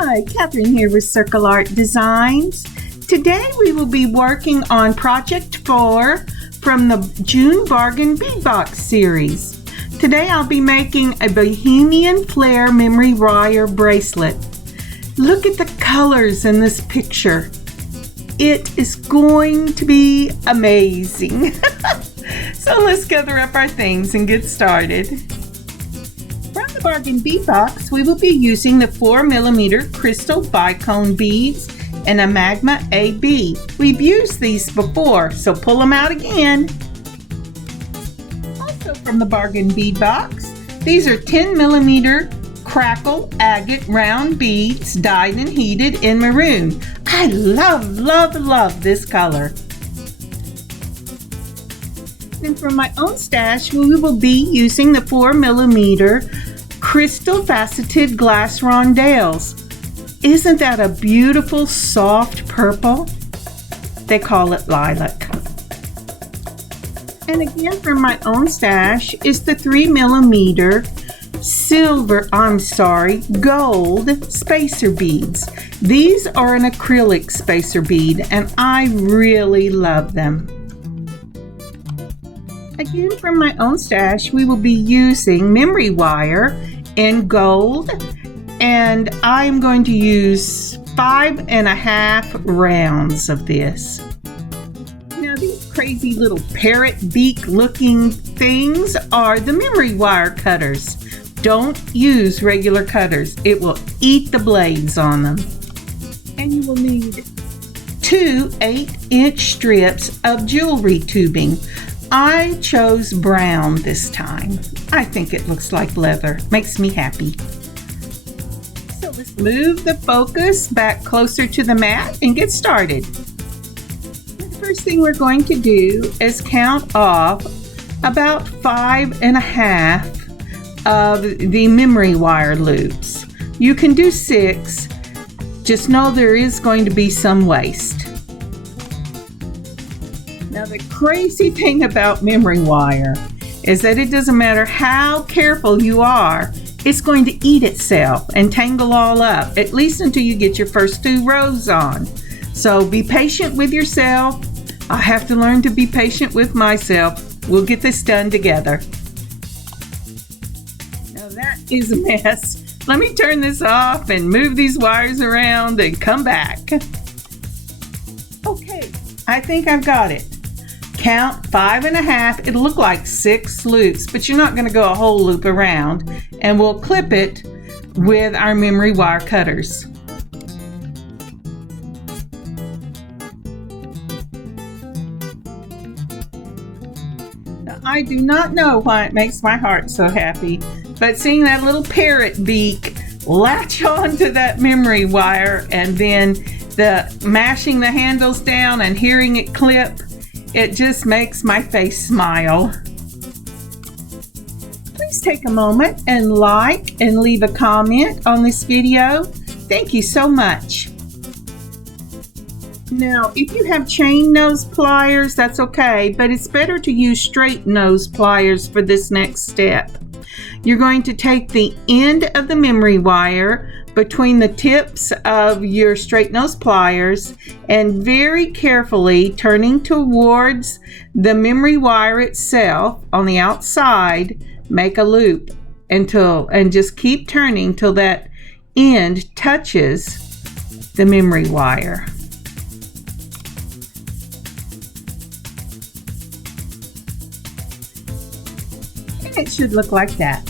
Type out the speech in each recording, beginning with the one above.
Hi, Catherine here with Circle Art Designs. Today we will be working on Project 4 from the June Bargain Bead Box series. Today I'll be making a Bohemian Flare memory wire bracelet. Look at the colors in this picture. It is going to be amazing. So let's gather up our things and get started. From the Bargain Bead Box, we will be using the 4mm crystal bicone beads and a magma AB. We've used these before, so pull them out again. Also from the Bargain Bead Box, these are 10mm crackle agate round beads dyed and heated in maroon. I love this color. And from my own stash, we will be using the 4mm crystal faceted glass rondelles. Isn't that a beautiful soft purple? They call it Lilac. And again from my own stash is the 3mm gold spacer beads. These are an acrylic spacer bead and I really love them. Again from my own stash, we will be using memory wire in gold, and I'm going to use 5.5 rounds of this. Now these crazy little parrot beak looking things are the memory wire cutters. Don't use regular cutters. It will eat the blades on them. And you will need 2 8-inch strips of jewelry tubing. I chose brown this time. I think it looks like leather. Makes me happy. So let's move the focus back closer to the mat and get started. The first thing we're going to do is count off about 5.5 of the memory wire loops. You can do 6. Just know there is going to be some waste. Now the crazy thing about memory wire is that it doesn't matter how careful you are, it's going to eat itself and tangle all up, at least until you get your first 2 rows on. So be patient with yourself. I have to learn to be patient with myself. We'll get this done together. Now that is a mess. Let me turn this off and move these wires around and come back. Okay, I think I've got it. Count 5.5. It'll look like 6 loops, but you're not going to go a whole loop around, and we'll clip it with our memory wire cutters. Now, I do not know why it makes my heart so happy, but seeing that little parrot beak latch onto that memory wire and then mashing the handles down and hearing it clip, it just makes my face smile. Please take a moment and like and leave a comment on this video. Thank you so much. Now, if you have chain nose pliers, that's okay, but it's better to use straight nose pliers for this next step. You're going to take the end of the memory wire between the tips of your straight nose pliers and very carefully turning towards the memory wire itself on the outside, make a loop and just keep turning till that end touches the memory wire. And it should look like that.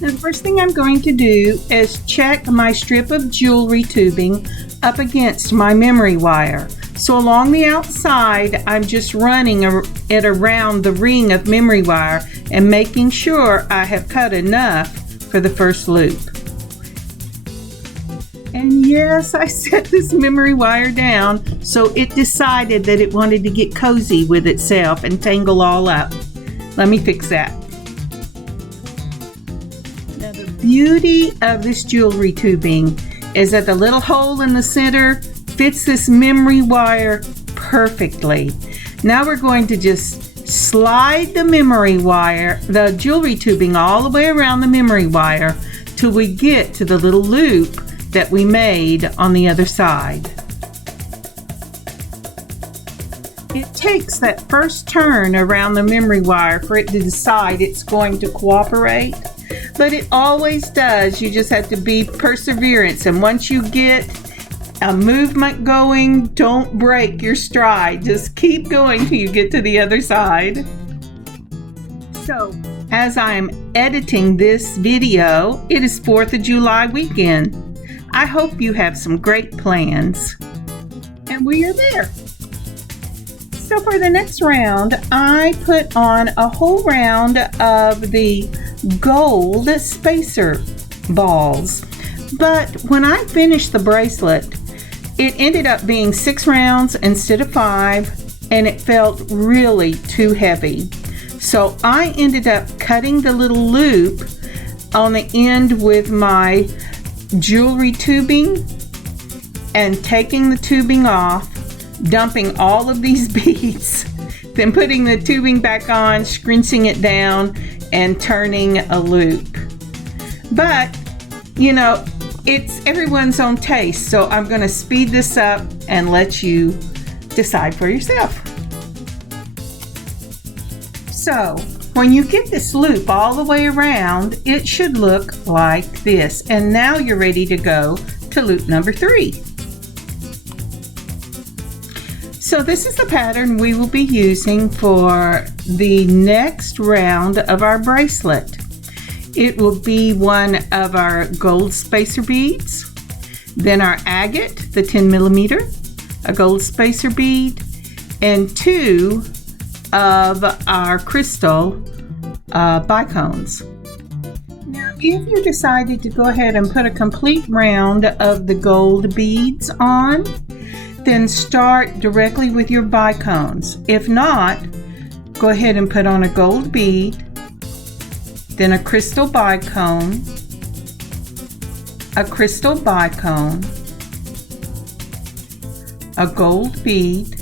Now, the first thing I'm going to do is check my strip of jewelry tubing up against my memory wire. So along the outside, I'm just running it around the ring of memory wire and making sure I have cut enough for the first loop. And yes, I set this memory wire down so it decided that it wanted to get cozy with itself and tangle all up. Let me fix that. Now the beauty of this jewelry tubing is that the little hole in the center fits this memory wire perfectly. Now we're going to just slide the memory wire, the jewelry tubing, all the way around the memory wire till we get to the little loop that we made on the other side. It takes that first turn around the memory wire for it to decide it's going to cooperate, but it always does. You just have to be perseverance, and once you get a movement going, don't break your stride. Just keep going till you get to the other side. So, as I'm editing this video, it is 4th of July weekend. I hope you have some great plans. And we are there. So for the next round, I put on a whole round of the gold spacer balls. But when I finished the bracelet, it ended up being 6 rounds instead of 5, and it felt really too heavy. So I ended up cutting the little loop on the end with my jewelry tubing and taking the tubing off, dumping all of these beads, then putting the tubing back on, scrunching it down, and turning a loop. But, you know, it's everyone's own taste, so I'm going to speed this up and let you decide for yourself. So, when you get this loop all the way around, it should look like this. And now you're ready to go to loop number 3. So this is the pattern we will be using for the next round of our bracelet. It will be one of our gold spacer beads, then our agate, the 10 millimeter, a gold spacer bead, and 2 of our crystal bicones. Now, if you decided to go ahead and put a complete round of the gold beads on, then start directly with your bicones. If not, go ahead and put on a gold bead, then a crystal bicone, a crystal bicone, a gold bead,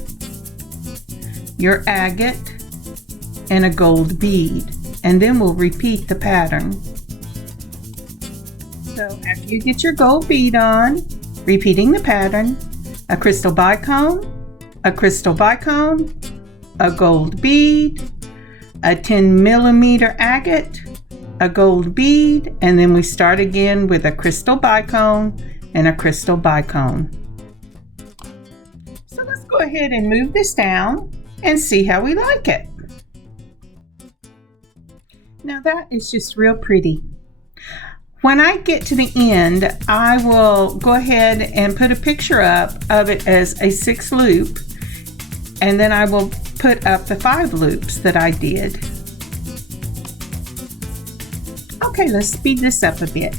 your agate, and a gold bead, and then we'll repeat the pattern. So after you get your gold bead on, repeating the pattern, a crystal bicone, a crystal bicone, a gold bead, a 10 millimeter agate, a gold bead, and then we start again with a crystal bicone and a crystal bicone. So let's go ahead and move this down and see how we like it. Now that is just real pretty. When I get to the end, I will go ahead and put a picture up of it as a 6 loop, and then I will put up the 5 loops that I did. Okay, let's speed this up a bit.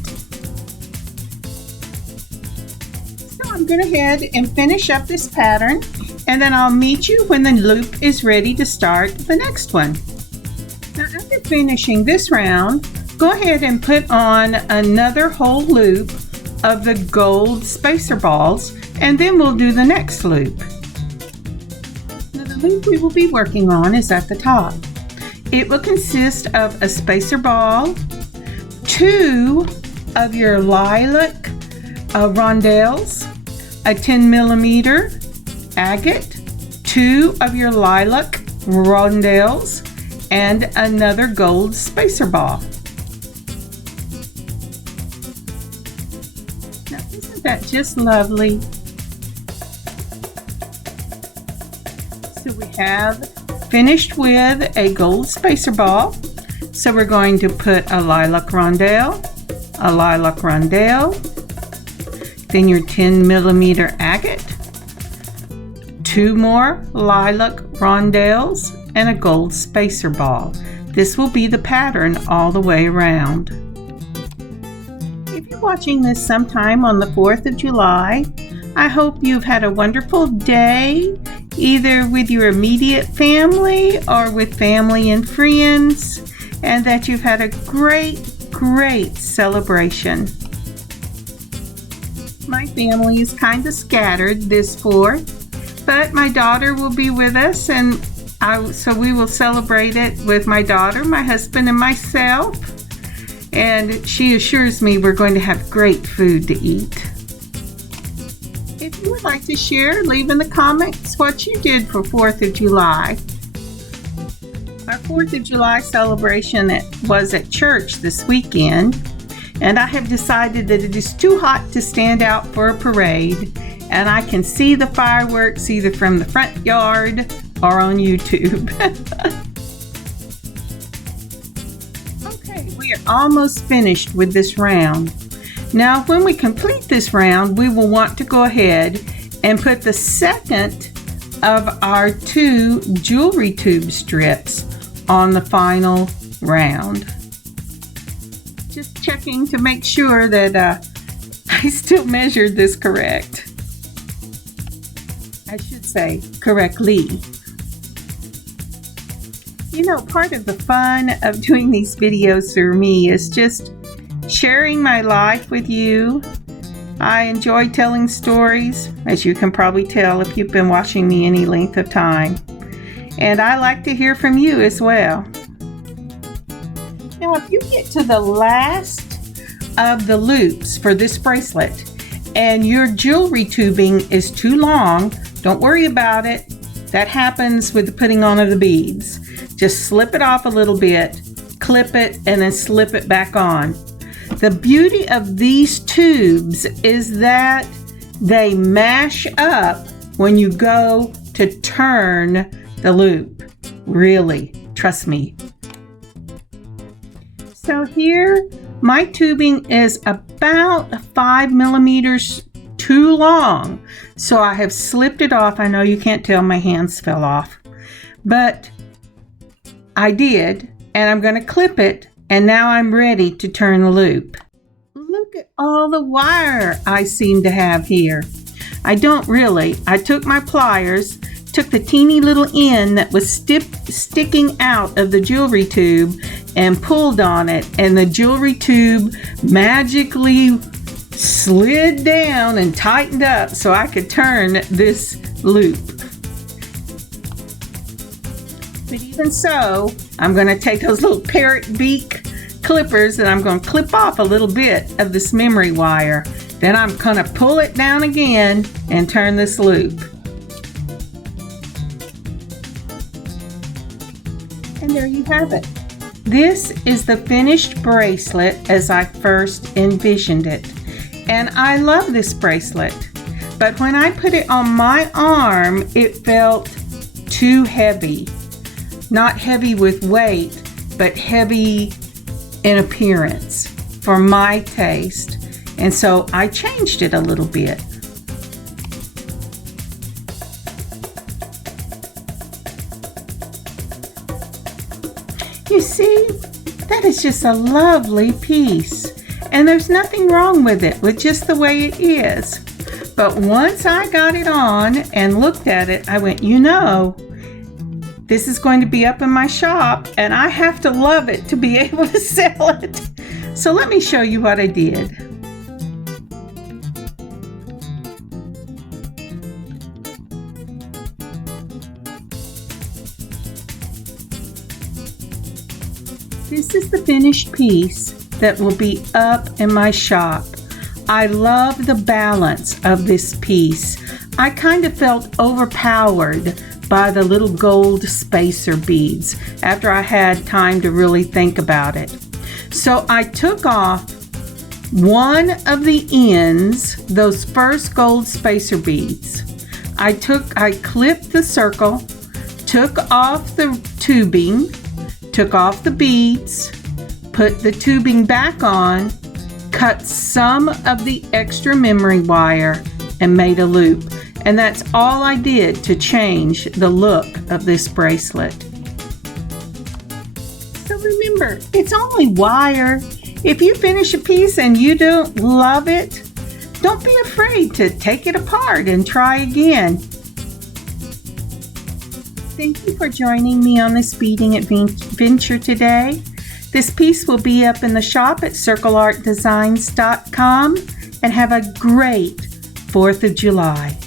So I'm going to go ahead and finish up this pattern, and then I'll meet you when the loop is ready to start the next one. Now after finishing this round, go ahead and put on another whole loop of the gold spacer balls, and then we'll do the next loop. Now the loop we will be working on is at the top. It will consist of a spacer ball, 2 of your lilac rondelles, a 10 millimeter agate, 2 of your lilac rondelles, and another gold spacer ball. Now, isn't that just lovely? So we have finished with a gold spacer ball. So we're going to put a lilac rondelle, then your 10 millimeter agate, 2 more lilac rondelles, and a gold spacer ball. This will be the pattern all the way around. If you're watching this sometime on the 4th of July, I hope you've had a wonderful day, either with your immediate family or with family and friends, and that you've had a great celebration. My family is kind of scattered this 4th, but my daughter will be with us, and So we will celebrate it with my daughter, my husband, and myself. And she assures me we're going to have great food to eat. If you would like to share, leave in the comments what you did for 4th of July. Our 4th of July celebration was at church this weekend, and I have decided that it is too hot to stand out for a parade, and I can see the fireworks either from the front yard or on YouTube. Okay, we are almost finished with this round. Now, when we complete this round, we will want to go ahead and put the second of our 2 jewelry tube strips on the final round. Just checking to make sure that I still measured this correct. I should say correctly. You know, part of the fun of doing these videos for me is just sharing my life with you. I enjoy telling stories, as you can probably tell if you've been watching me any length of time. And I like to hear from you as well. Now, if you get to the last of the loops for this bracelet and your jewelry tubing is too long, don't worry about it. That happens with the putting on of the beads. Just slip it off a little bit, clip it, and then slip it back on. The beauty of these tubes is that they mash up when you go to turn the loop. Really, trust me. So here, my tubing is about 5 millimeters too long. So I have slipped it off. I know you can't tell, my hands fell off. But I did, and I'm going to clip it, and now I'm ready to turn the loop. Look at all the wire I seem to have here. I don't really. I took my pliers, took the teeny little end that was sticking out of the jewelry tube and pulled on it, and the jewelry tube magically slid down and tightened up so I could turn this loop. But even so, I'm going to take those little parrot beak clippers and I'm going to clip off a little bit of this memory wire. Then I'm going to pull it down again and turn this loop. And there you have it. This is the finished bracelet as I first envisioned it. And I love this bracelet. But when I put it on my arm, it felt too heavy. Not heavy with weight, but heavy in appearance for my taste. And so I changed it a little bit. You see, that is just a lovely piece. And there's nothing wrong with it, with just the way it is. But once I got it on and looked at it, I went, you know, this is going to be up in my shop and I have to love it to be able to sell it. So let me show you what I did. This is the finished piece that will be up in my shop. I love the balance of this piece. I kind of felt overpowered by the little gold spacer beads after I had time to really think about it. So I took off one of the ends, those first gold spacer beads. I clipped the circle, took off the tubing, took off the beads, put the tubing back on, cut some of the extra memory wire, and made a loop. And that's all I did to change the look of this bracelet. So remember, it's only wire. If you finish a piece and you don't love it, don't be afraid to take it apart and try again. Thank you for joining me on this beading adventure today. This piece will be up in the shop at circleartdesigns.com, and have a great 4th of July.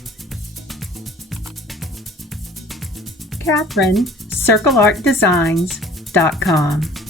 Catherine, circleartdesigns.com.